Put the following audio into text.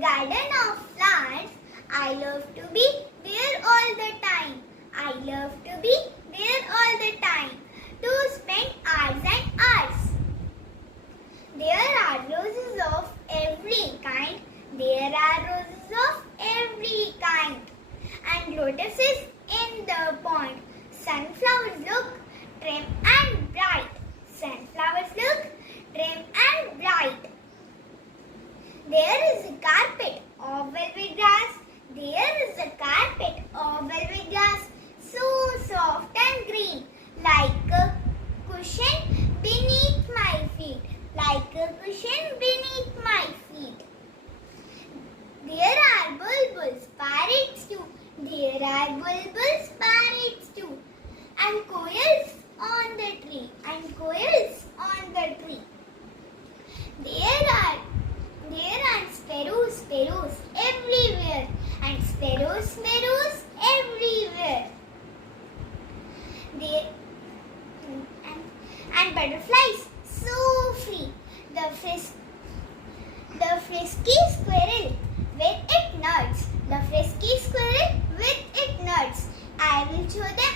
garden of flowers, I love to be there all the time. I love to be there all the time to spend hours and hours. There are roses of every kind. There are roses of every kind. And lotuses in the pond. Sunflowers look trim and bright. Sunflowers look trim and bright. There is a carpet of velvet grass. There is a carpet of velvet grass, so soft and green, like a cushion beneath my feet. Like a cushion beneath my feet. There are bulbuls, parrots too. There are bulbuls, parrots too. And koels on the tree. And koels on the tree. There are sparrows everywhere. And sparrows everywhere. And butterflies so free. The frisky squirrel with its nuts. The frisky squirrel with its nuts. I will show them